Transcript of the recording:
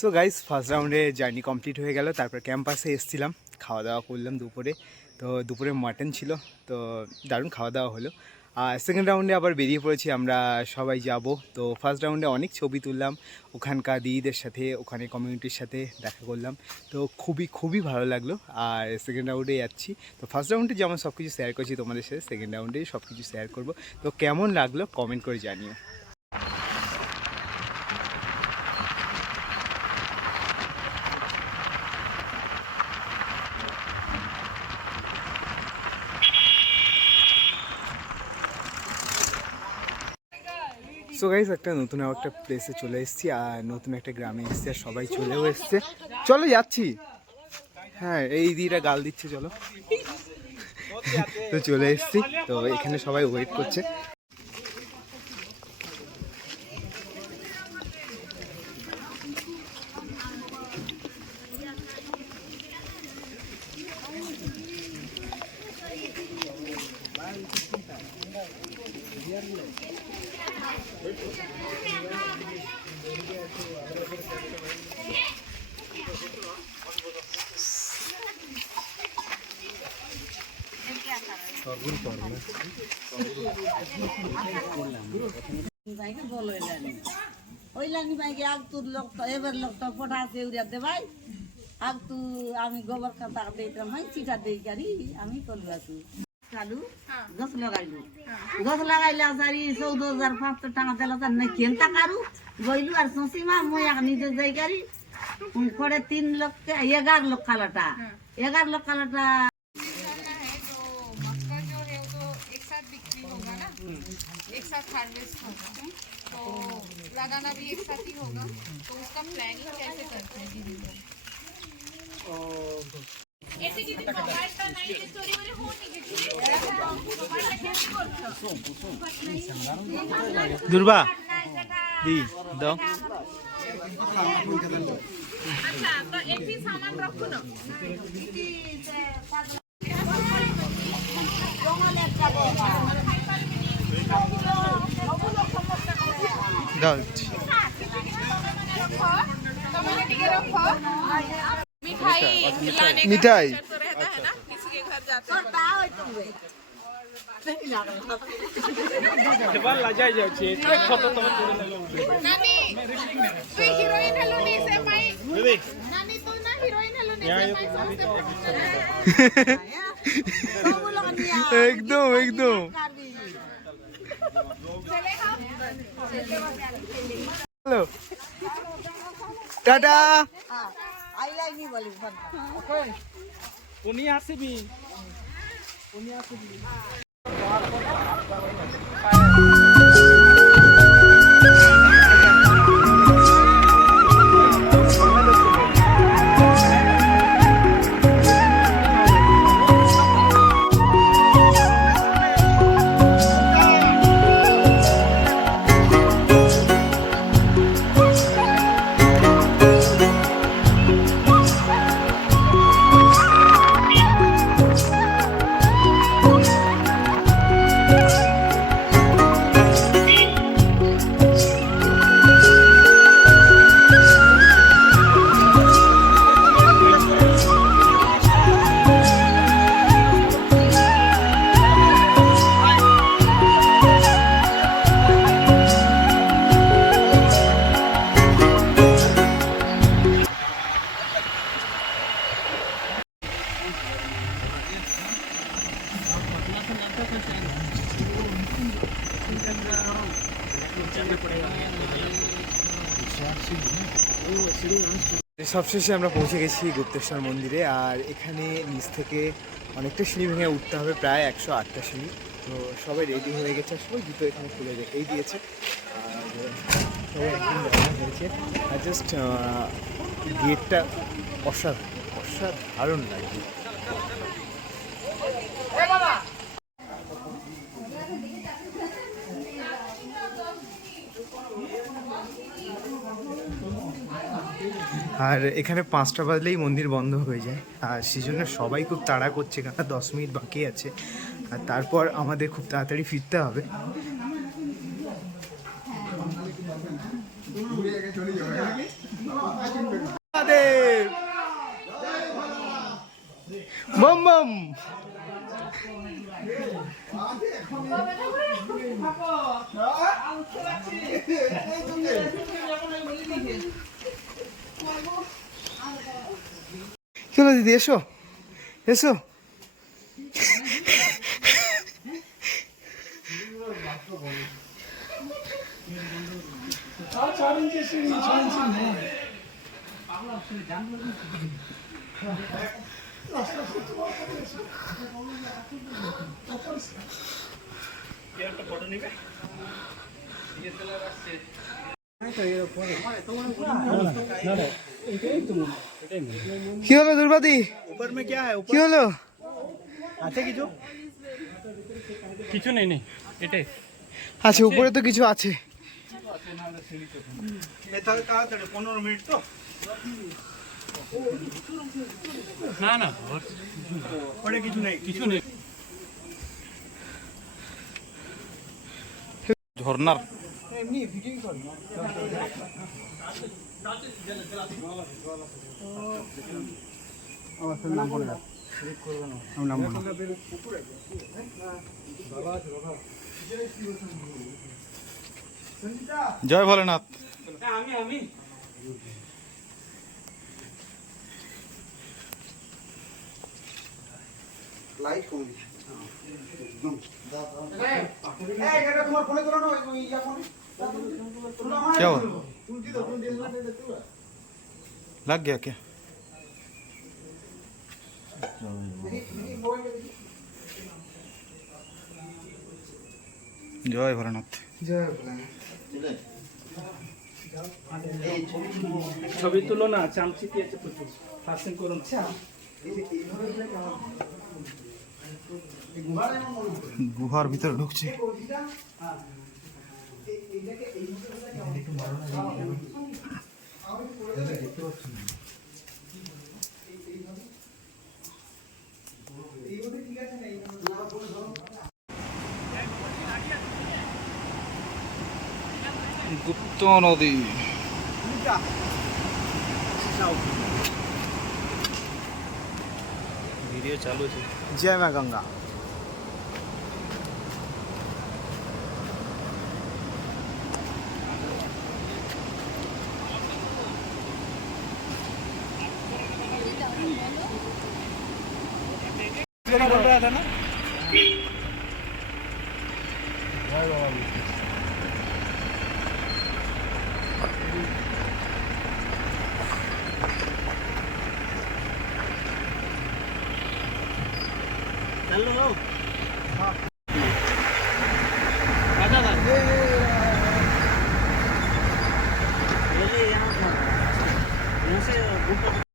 So guys first রাউন্ডে journey complete হয়ে গেল। তারপর ক্যাম্পাসে এসেছিলাম, খাওয়া দাওয়া করলাম দুপুরে। তো দুপুরে মাটন ছিল, তো দারুণ খাওয়া দাওয়া হলো। আর সেকেন্ড রাউন্ডে আবার বেরিয়ে পড়েছি, আমরা সবাই যাব। তো ফার্স্ট রাউন্ডে অনেক ছবি তুললাম ওখানকার দিদিদের সাথে, ওখানে কমিউনিটির সাথে দেখা করলাম। তো খুবই ভালো লাগলো। আর সেকেন্ড রাউন্ডে যাচ্ছি। তো ফার্স্ট রাউন্ডে যেমন সব কিছু শেয়ার করছি তোমাদের সাথে, সেকেন্ড রাউন্ডে সব কিছু শেয়ার করবো। তো কেমন লাগলো কমেন্ট করে জানিও। সো গাইস একটা প্লেসে চলে এসেছি, আর নতুন একটা গ্রামে এসেছি, আর সবাই চলেও এসছে। চলো যাচ্ছি। হ্যাঁ, এই দিদিটা গাল দিচ্ছে, চলো। তো চলে এসেছি, তো এখানে সবাই ওয়েট করছে। ওইলানি ভাইকে আগ তুর লোক তো এবার লোক তো পটাশে উড়িয়া দে ভাই আগ তু আমি গোবর খাতা দিতাম ভাই চিটা দেই গাড়ি আমি করলু আসু চালু গছ লাগাইলা সারি 14,500 টাকা দিলা তার না কেনতা কারু গইলু আর সসিমা মই এক নিজে যাই গাড়ি পরে 3 লাখ 11 লাখ কালাটা 11 লাখ কালাটা एक साथ हार्वेस्ट होगा तो लगाना भी एक साथ ही होगा, तो उसका प्लानिंग कैसे करते हैं दीदी लोग? ऐसे की मोबाइल का नहीं स्टोरी वाली होनी चाहिए। दुर्बा दी दो। अच्छा तो एक ही सामान रखो ना। मिठाई तो रहता है ना, किसी के घर जाते हैं नानी तू हीरोइन हेलो नी से माई नानी तू ना हीरोइन हेलो नी से माई एकदम एकदम। हेलो टाटा। আইলাইনি বলি উনি আসবি। সবশেষে আমরা পৌঁছে গেছি গুপ্তেশ্বর মন্দিরে। আর এখানে নিচ থেকে অনেকটা সিঁড়ি ভেঙে উঠতে হবে, প্রায় 108টা সিঁড়ি। তো সবাই রেডি হয়ে গেছে, সবাই জুতো এখানে খুলে রেখেই দিয়েছে। আর সবাই একদিন দেখা হয়েছে। আর জাস্ট গেটটা অসাধারণ লাগছে। আর এখানে 5টা বাজলেই মন্দির বন্ধ হয়ে যায়, আর সেই জন্য সবাই খুব তাড়া করছে, কারণ 10 মিনিট বাকি আছে। আর তারপর আমাদের খুব তাড়াতাড়ি ফিরতে হবে। बम बम চলো দিদি এসো এসো কি হলো দুর্বাদি ऊपर में क्या है কি হলো আছে কিছু কিছু নেই নেই এটাই আচ্ছা উপরে তো কিছু আছে এটা তাড়াতাড়ি 15 মিনিট তো না না ওরে কিছু নেই ঝর্ণার এমনি ভিডিও করি আমার নাম বলে দাও আমার নাম বলো জয় ভোলেনাথ আমি লাইক করি क्या हुआ लग गया क्या জয় ভোলেনাথ ছবি তুলো না চামচিকি আছে প্রচুর ফাস্টিং করো না গুহার ভিতরে ঢুকছে গুপ্ত নদী ভিডিও চালু আছে জয় মা গঙ্গা बोल रहा था ना चलो हाँ ये यहाँ से